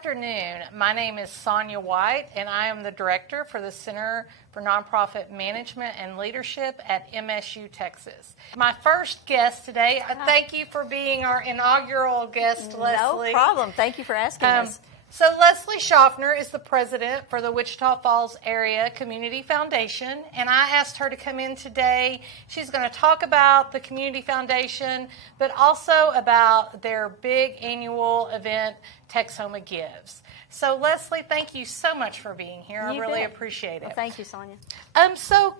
afternoon. My name is Sonia White, and I am the director for the Center for Nonprofit Management and Leadership at MSU, Texas. My first guest today, thank you for being our inaugural guest, Leslie. No problem. Thank you for asking us. So Leslie Schaffner is the president for the Wichita Falls Area Community Foundation, and I asked her to come in today. She's going to talk about the Community Foundation, but also about their big annual event, Texoma Gives. So Leslie, thank you so much for being here. I really appreciate it. Well, thank you, Sonia. So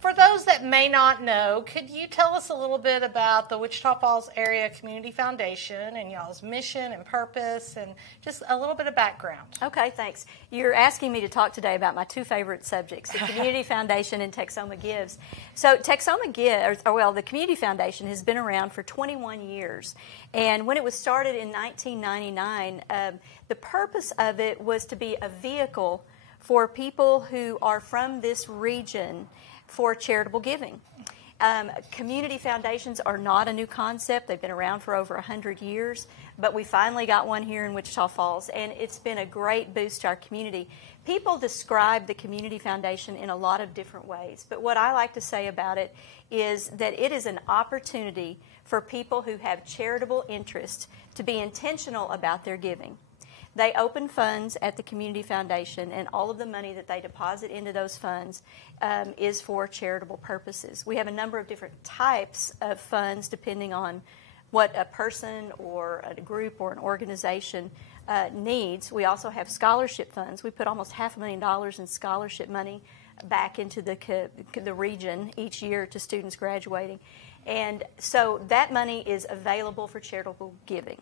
for those that may not know, could you tell us a little bit about the Wichita Falls Area Community Foundation and y'all's mission and purpose and just a little bit of background? Okay, thanks. You're asking me to talk today about my two favorite subjects, the Community Foundation and Texoma Gives. So Texoma Gives, the Community Foundation has been around for 21 years. And when it was started in 1999, the purpose of it was to be a vehicle for people who are from this region for charitable giving. Community foundations are not a new concept. They've been around for over 100 years, but we finally got one here in Wichita Falls, and it's been a great boost to our community. People describe the Community Foundation in a lot of different ways, but what I like to say about it is that it is an opportunity for people who have charitable interests to be intentional about their giving. They open funds at the Community Foundation, and all of the money that they deposit into those funds is for charitable purposes. We have a number of different types of funds depending on what a person or a group or an organization needs. We also have scholarship funds. We put almost $500,000 in scholarship money back into the region each year to students graduating. And so that money is available for charitable giving.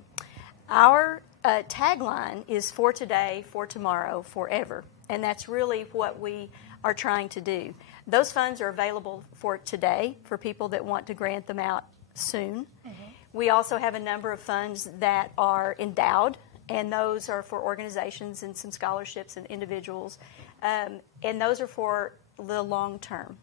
Our tagline is for today, for tomorrow, forever. And that's really what we are trying to do. Those funds are available for today for people that want to grant them out soon. Mm-hmm. We also have a number of funds that are endowed, and those are for organizations and some scholarships and individuals. And those are for the long term.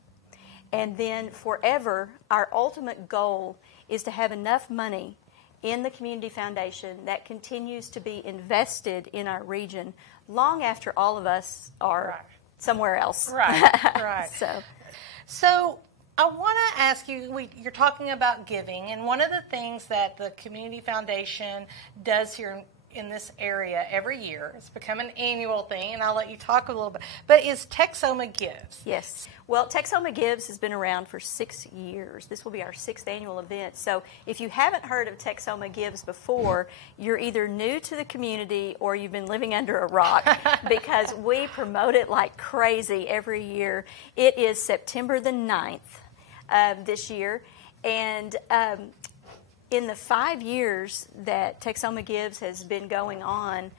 And then forever, our ultimate goal is to have enough money in the Community Foundation that continues to be invested in our region long after all of us are somewhere else. Right. So I want to ask you, you're talking about giving, and one of the things that the Community Foundation does here in this area every year, it's become an annual thing, and I'll let you talk a little bit, but is Texoma Gives. Yes. Well, Texoma Gives has been around for 6 years. This will be our 6th annual event. So if you haven't heard of Texoma Gives before, you're either new to the community or you've been living under a rock because we promote it like crazy every year. It is September the 9th this year, and in the 5 years that Texoma Gives has been going on,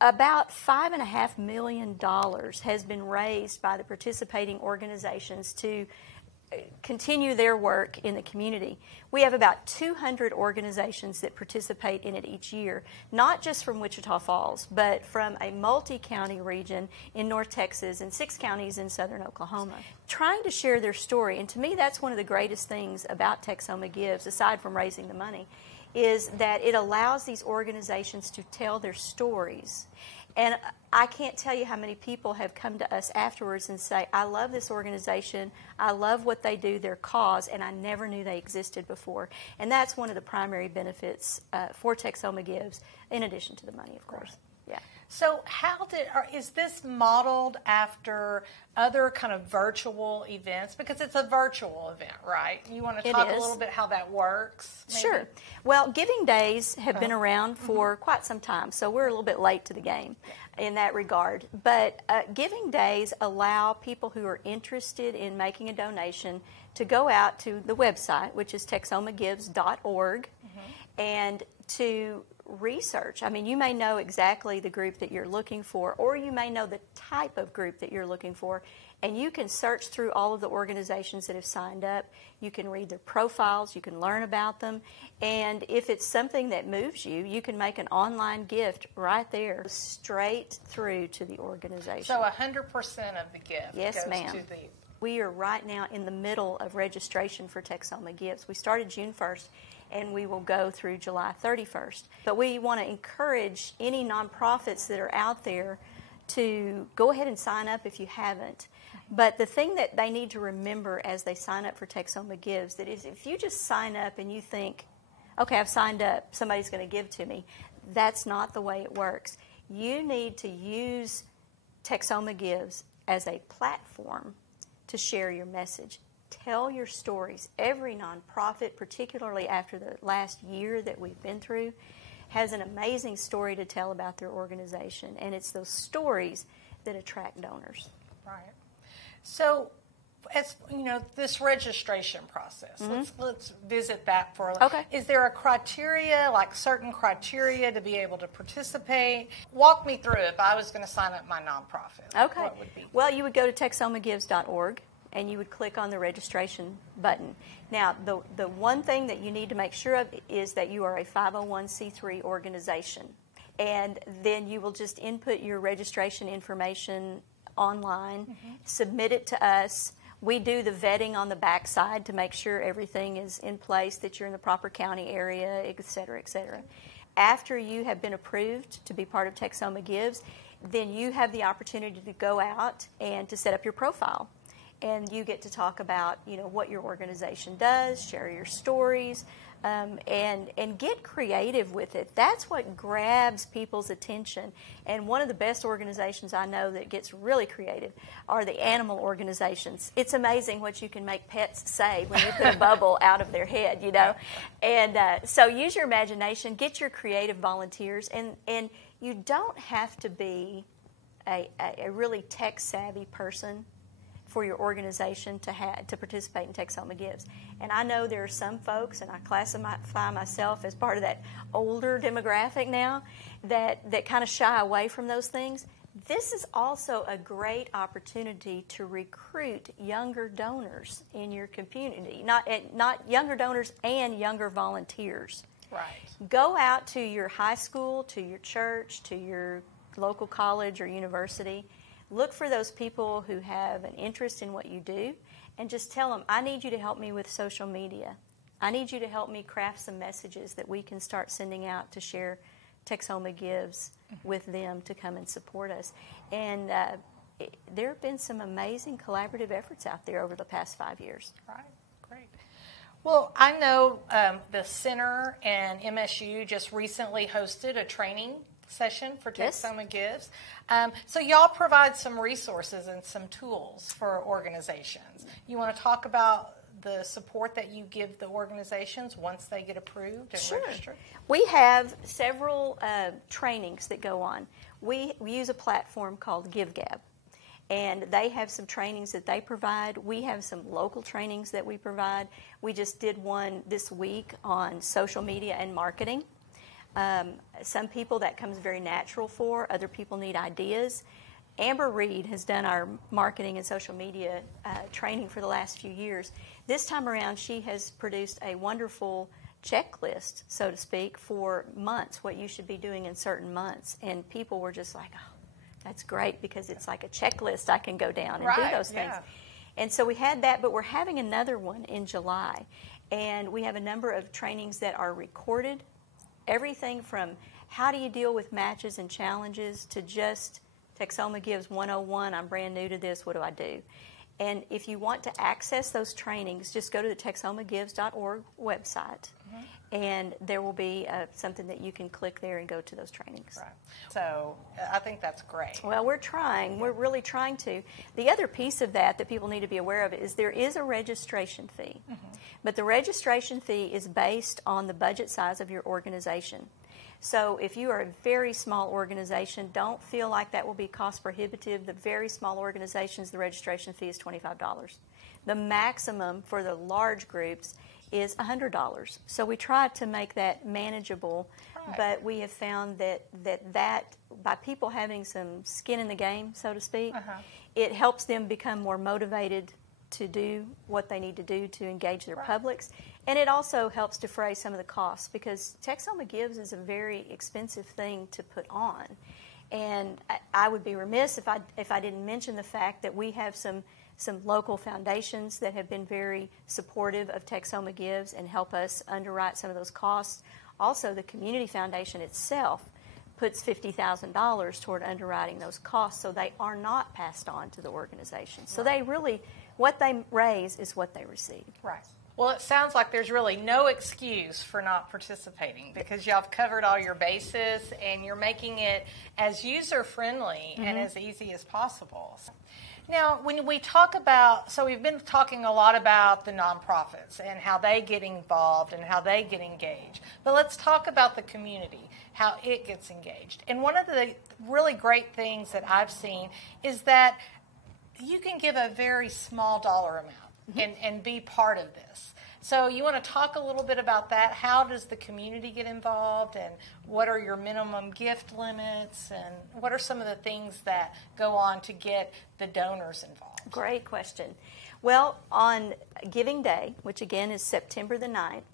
about $5.5 million has been raised by the participating organizations to continue their work in the community. We have about 200 organizations that participate in it each year, not just from Wichita Falls, but from a multi-county region in North Texas and 6 counties in southern Oklahoma, trying to share their story. And to me, that's one of the greatest things about Texoma Gives, aside from raising the money, is that it allows these organizations to tell their stories. And I can't tell you how many people have come to us afterwards and say, I love this organization, I love what they do, their cause, and I never knew they existed before. And that's one of the primary benefits for Texoma Gives, in addition to the money, of course. Yeah. So is this modeled after other kind of virtual events? Because it's a virtual event, right? You want to talk a little bit how that works? Maybe? Sure. Well, giving days have been around for quite some time, so we're a little bit late to the game in that regard. But giving days allow people who are interested in making a donation to go out to the website, which is texomagives.org, and to research. I mean, you may know exactly the group that you're looking for, or you may know the type of group that you're looking for, and you can search through all of the organizations that have signed up. You can read their profiles, you can learn about them, and if it's something that moves you, you can make an online gift right there, straight through to the organization. So 100% of the gift goes to the... We are right now in the middle of registration for Texoma Gives. We started June 1st, and we will go through July 31st. But we want to encourage any nonprofits that are out there to go ahead and sign up if you haven't. But the thing that they need to remember as they sign up for Texoma Gives, that is, if you just sign up and you think, okay, I've signed up, somebody's going to give to me, that's not the way it works. You need to use Texoma Gives as a platform to share your message. Tell your stories. Every nonprofit, particularly after the last year that we've been through, has an amazing story to tell about their organization, and it's those stories that attract donors. Right. So, as you know, this registration process. Let's visit that for a little. Okay. Is there a criteria, like certain criteria, to be able to participate? Walk me through it. If I was going to sign up my nonprofit, Okay. what would be? Well, you would go to texomagives.org and you would click on the registration button. Now, the one thing that you need to make sure of is that you are a 501c3 organization. And then you will just input your registration information online, submit it to us. We do the vetting on the backside to make sure everything is in place, that you're in the proper county area, et cetera, et cetera. After you have been approved to be part of Texoma Gives, then you have the opportunity to go out and to set up your profile. And you get to talk about, you know, what your organization does, share your stories, and get creative with it. That's what grabs people's attention. And one of the best organizations I know that gets really creative are the animal organizations. It's amazing what you can make pets say when you put a bubble out of their head, you know. And so use your imagination, get your creative volunteers, and you don't have to be a really tech-savvy person for your organization to participate in Texoma Gives. And I know there are some folks, and I classify myself as part of that older demographic now, that kind of shy away from those things. This is also a great opportunity to recruit younger donors in your community, not younger donors and younger volunteers. Right. Go out to your high school, to your church, to your local college or university. Look for those people who have an interest in what you do, and just tell them, I need you to help me with social media. I need you to help me craft some messages that we can start sending out to share Texoma Gives with them to come and support us. And there have been some amazing collaborative efforts out there over the past 5 years. Right, great. Well, I know the Center and MSU just recently hosted a training session for Texoma Gives. So y'all provide some resources and some tools for organizations. You want to talk about the support that you give the organizations once they get approved and registered? We have several trainings that go on. We use a platform called GiveGab, and they have some trainings that they provide. We have some local trainings that we provide. We just did one this week on social media and marketing. Some people that comes very natural for, other people need ideas. Amber Reed has done our marketing and social media training for the last few years. This time around, she has produced a wonderful checklist, so to speak, for months, what you should be doing in certain months. And people were just like, oh, that's great, because it's like a checklist I can go down and do those things. And so we had that, but we're having another one in July. And we have a number of trainings that are recorded. Everything from how do you deal with matches and challenges to just Texoma Gives 101, I'm brand new to this, what do I do? And if you want to access those trainings, just go to the texomagives.org website, and there will be something that you can click there and go to those trainings. Right. So I think that's great. Well, we're trying. We're really trying to. The other piece of that people need to be aware of is there is a registration fee. But the registration fee is based on the budget size of your organization. So if you are a very small organization, don't feel like that will be cost prohibitive. The very small organizations, the registration fee is $25. The maximum for the large groups is $100. So we try to make that manageable, but we have found that by people having some skin in the game, so to speak, it helps them become more motivated to do what they need to do to engage their publics. And it also helps defray some of the costs, because Texoma Gives is a very expensive thing to put on. And I would be remiss if I didn't mention the fact that we have some some local foundations that have been very supportive of Texoma Gives and help us underwrite some of those costs. Also, the Community Foundation itself puts $50,000 toward underwriting those costs, so they are not passed on to the organization. So they really, what they raise is what they receive. Right. Well, it sounds like there's really no excuse for not participating because y'all have covered all your bases and you're making it as user-friendly and as easy as possible. Now, when we talk about, so we've been talking a lot about the nonprofits and how they get involved and how they get engaged. But let's talk about the community, how it gets engaged. And one of the really great things that I've seen is that you can give a very small dollar amount and be part of this. So you want to talk a little bit about that? How does the community get involved, and what are your minimum gift limits, and what are some of the things that go on to get the donors involved? Great question. Well, on Giving Day, which again is September the 9th,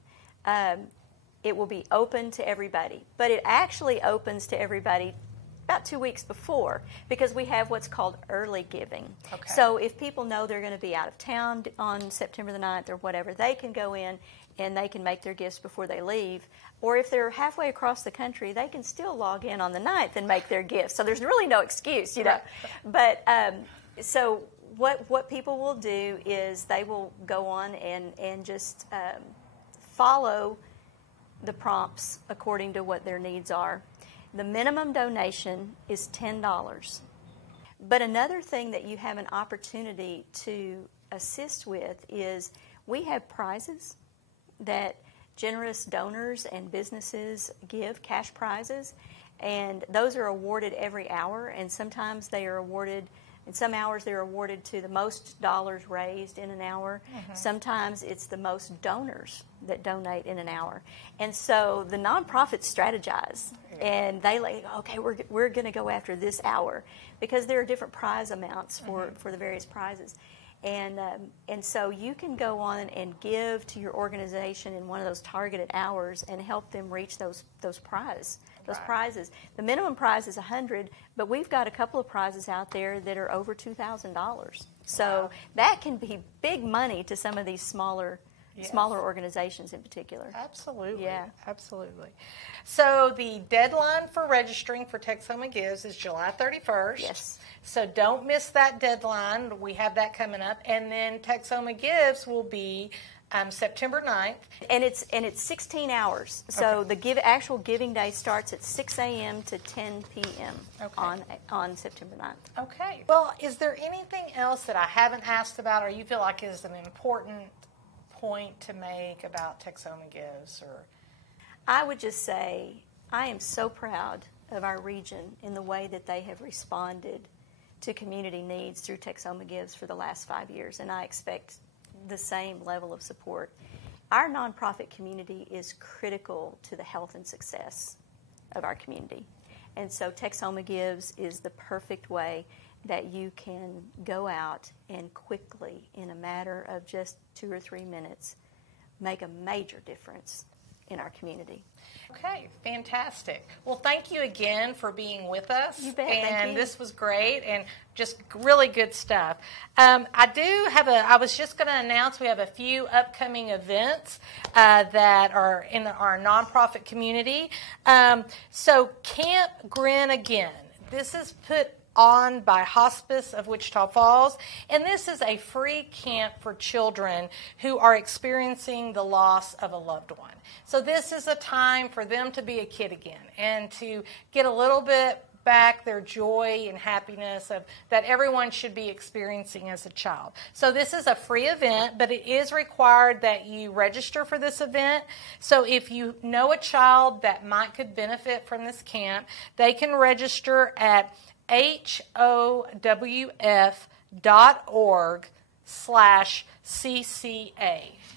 it will be open to everybody. But it actually opens to everybody about 2 weeks before, because we have what's called early giving. Okay. So if people know they're going to be out of town on September the 9th or whatever, they can go in and they can make their gifts before they leave. Or if they're halfway across the country, they can still log in on the 9th and make their gifts. So there's really no excuse, you know. But so what people will do is they will go on and just follow the prompts according to what their needs are. The minimum donation is $10. But another thing that you have an opportunity to assist with is we have prizes that generous donors and businesses give, cash prizes, and those are awarded every hour, and sometimes they are awarded, in some hours they're awarded to the most dollars raised in an hour. Sometimes it's the most donors that donate in an hour. And so the nonprofits strategize, and they like, okay, we're going to go after this hour, because there are different prize amounts for the various prizes. And so you can go on and give to your organization in one of those targeted hours and help them reach those prizes. The minimum prize is $100, but we've got a couple of prizes out there that are over $2,000. So that can be big money to some of these smaller organizations in particular. Absolutely. Yeah. Absolutely. So the deadline for registering for Texoma Gives is July 31st. Yes. So don't miss that deadline. We have that coming up. And then Texoma Gives will be September 9th. And it's 16 hours. So the actual giving day starts at 6 a.m. to 10 p.m. On September 9th. Okay. Well, is there anything else that I haven't asked about or you feel like is an important point to make about Texoma Gives? Or I would just say I am so proud of our region in the way that they have responded to community needs through Texoma Gives for the last 5 years, and I expect the same level of support. Our nonprofit community is critical to the health and success of our community, and so Texoma Gives is the perfect way that you can go out and quickly, in a matter of just 2 or 3 minutes, make a major difference in our community. Okay, fantastic. Well, thank you again for being with us. You bet. And thank you. This was great and just really good stuff. I was just going to announce we have a few upcoming events that are in our nonprofit community. So Camp Grin Again. This is put on by Hospice of Wichita Falls, and this is a free camp for children who are experiencing the loss of a loved one. So this is a time for them to be a kid again and to get a little bit back their joy and happiness that everyone should be experiencing as a child. So this is a free event, but it is required that you register for this event. So if you know a child that could benefit from this camp, they can register at howf.org/CCA.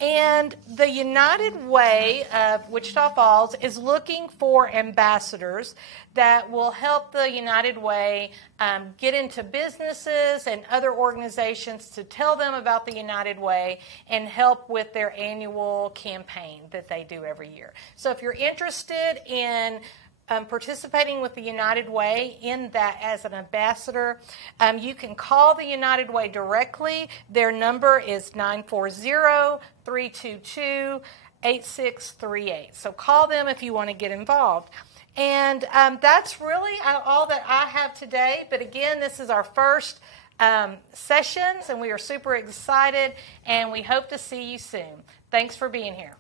And the United Way of Wichita Falls is looking for ambassadors that will help the United Way get into businesses and other organizations to tell them about the United Way and help with their annual campaign that they do every year. So if you're interested in participating with the United Way in that as an ambassador, you can call the United Way directly. Their number is 940-322-8638. So call them if you want to get involved. And that's really all that I have today. But again, this is our first sessions, and we are super excited, and we hope to see you soon. Thanks for being here.